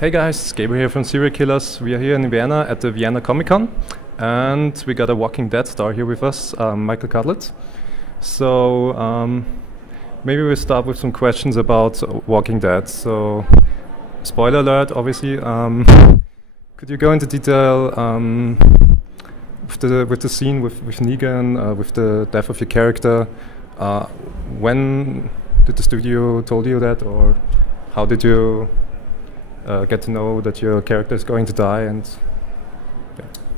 Hey guys, it's Gabriel here from Serial Killers. We are here in Vienna at the Vienna Comic Con, and we got a Walking Dead star here with us, Michael Cudlitz. So maybe we'll start with some questions about Walking Dead. So, spoiler alert, obviously. Could you go into detail with the scene with Negan, with the death of your character? When did the studio told you that, or how did you get to know that your character is going to die? And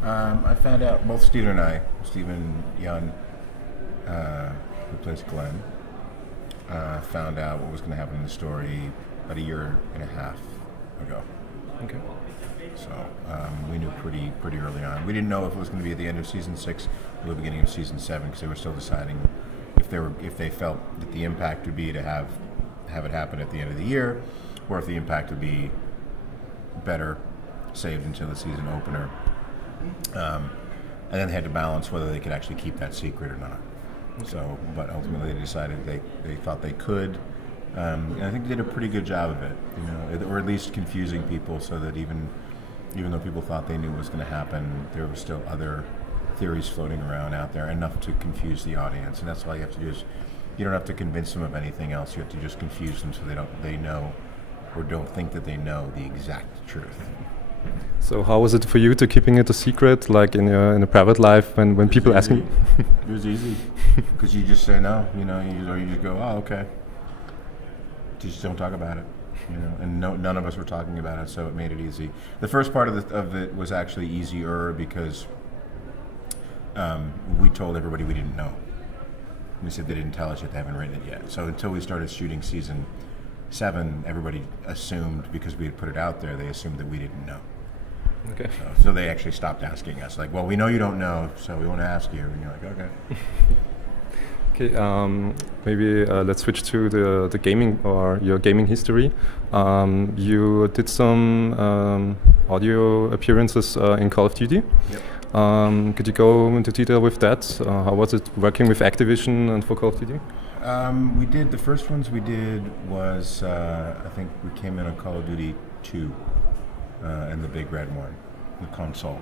I found out, both Stephen Young, who plays Glenn, found out what was going to happen in the story about a year and a half ago. Okay. So we knew pretty early on. We didn't know if it was going to be at the end of season 6 or the beginning of season 7, because they were still deciding if they felt that the impact would be to have it happen at the end of the year, or if the impact would be better saved until the season opener. And then they had to balance whether they could actually keep that secret or not. Okay. So, but ultimately they decided they thought they could. And I think they did a pretty good job of it, or at least confusing people, so that even though people thought they knew what was going to happen, there were still other theories floating around out there, enough to confuse the audience. And that's all you have to do is, you don't have to convince them of anything else. You have to just confuse them so they know, or don't think that they know the exact truth. So how was it for you to keeping it a secret, like in a private life, when people ask you? It was easy, because you just say no, or you just go, oh, okay. Just don't talk about it, and none of us were talking about it, so it made it easy. The first part of it was actually easier, because we told everybody we didn't know. We said they didn't tell us yet, they haven't written it yet. So until we started shooting season 7, everybody assumed, because we had put it out there, they assumed that we didn't know. Okay. So they actually stopped asking us, like, well, we know you don't know, so we want to ask you. And you're like, okay. Okay, maybe let's switch to the gaming, or your gaming history. You did some audio appearances in Call of Duty. Yep. Could you go into detail with that? How was it working with Activision and for Call of Duty? We did, the first ones we did was, I think we came in on Call of Duty 2, and the big red one, the console.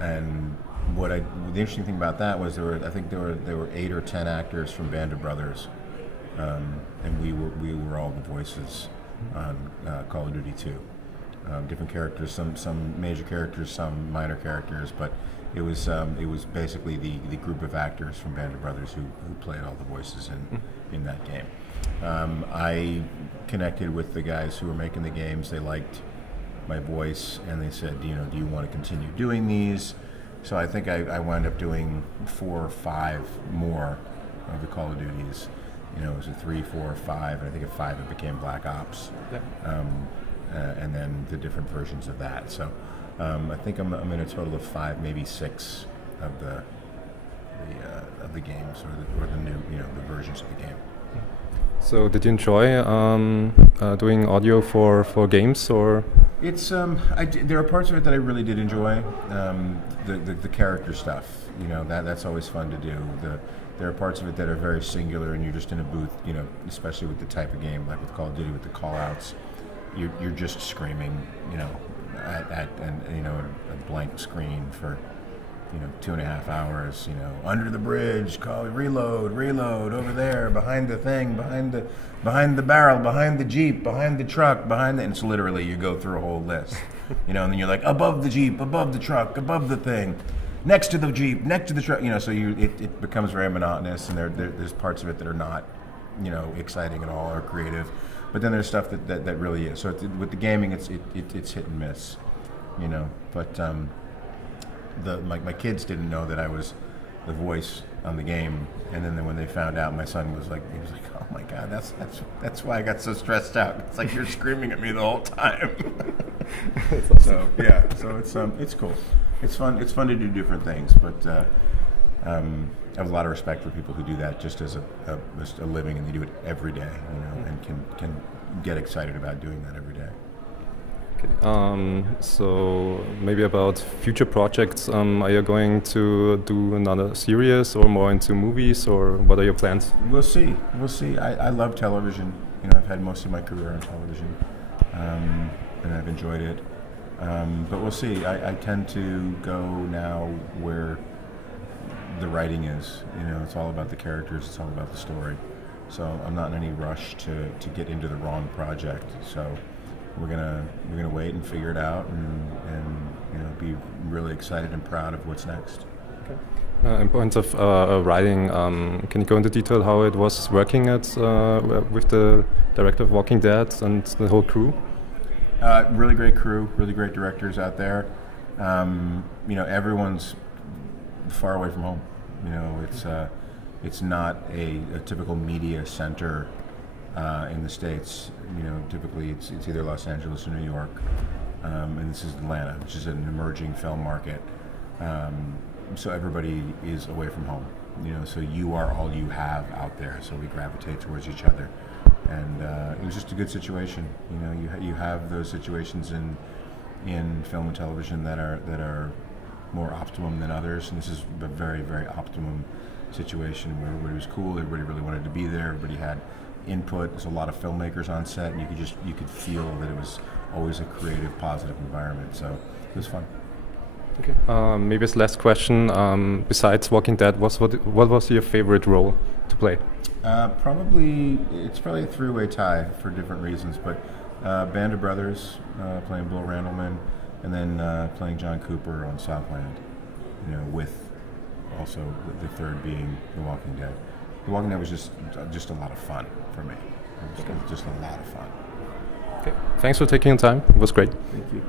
And the interesting thing about that was there were 8 or 10 actors from Band of Brothers, and we were all the voices on Call of Duty 2. Different characters, some major characters, some minor characters, but it was basically the group of actors from Band of Brothers who played all the voices in that game. I connected with the guys who were making the games. They liked my voice, and they said, do you want to continue doing these? So I think I wound up doing 4 or 5 more of the Call of Duties. It was a 3, 4, 5, and I think at 5 it became Black Ops. Yeah. And then the different versions of that. So I think I'm in a total of 5, maybe 6 of the games, or the new the versions of the game. So did you enjoy doing audio for games, or? It's there are parts of it that I really did enjoy. The character stuff, that's always fun to do. There are parts of it that are very singular, and you're just in a booth, especially with the type of game like with Call of Duty, with the call-outs. You're just screaming, at a blank screen for 2.5 hours, under the bridge, call reload over there, behind the thing, behind the barrel, behind the Jeep, behind the truck, and it's literally, you go through a whole list, and then you're like, above the Jeep, above the truck, above the thing, next to the Jeep, next to the truck, so it becomes very monotonous, and there's parts of it that are not, exciting at all or creative. But then there's stuff that really is. So with the gaming, it's hit and miss, But my kids didn't know that I was the voice on the game, and then when they found out, my son was like, oh my God, that's why I got so stressed out. It's like you're screaming at me the whole time. Awesome. So yeah, it's cool. It's fun to do different things, but I have a lot of respect for people who do that just as a living, and they do it every day, and can get excited about doing that every day. Okay. So maybe about future projects, are you going to do another series or more into movies, or what are your plans? We'll see. I love television. I've had most of my career on television. and I've enjoyed it. But we'll see. I tend to go now where the writing is. It's all about the characters. It's all about the story. So I'm not in any rush to get into the wrong project. So we're gonna wait and figure it out, and be really excited and proud of what's next. Okay. In points of writing, can you go into detail how it was working with the director of Walking Dead and the whole crew? Really great crew, really great directors out there. Everyone's far away from home. It's not a typical media center in the States. Typically it's either Los Angeles or New York, and this is Atlanta, which is an emerging film market. So everybody is away from home. So you are all you have out there. So we gravitate towards each other, and it was just a good situation. You have those situations in film and television that are more optimum than others, and this is a very, very optimum situation where everybody was cool, everybody really wanted to be there, everybody had input. There's a lot of filmmakers on set, and you could feel that it was always a creative, positive environment. So it was fun. Okay. Maybe as last question, besides Walking Dead, what was your favorite role to play? It's probably a three-way tie for different reasons, but Band of Brothers, playing Bill Randleman, and then playing John Cooper on Southland, with also the third being The Walking Dead. The Walking Dead was just a lot of fun for me. It was just a lot of fun. Okay. Thanks for taking the time. It was great. Thank you.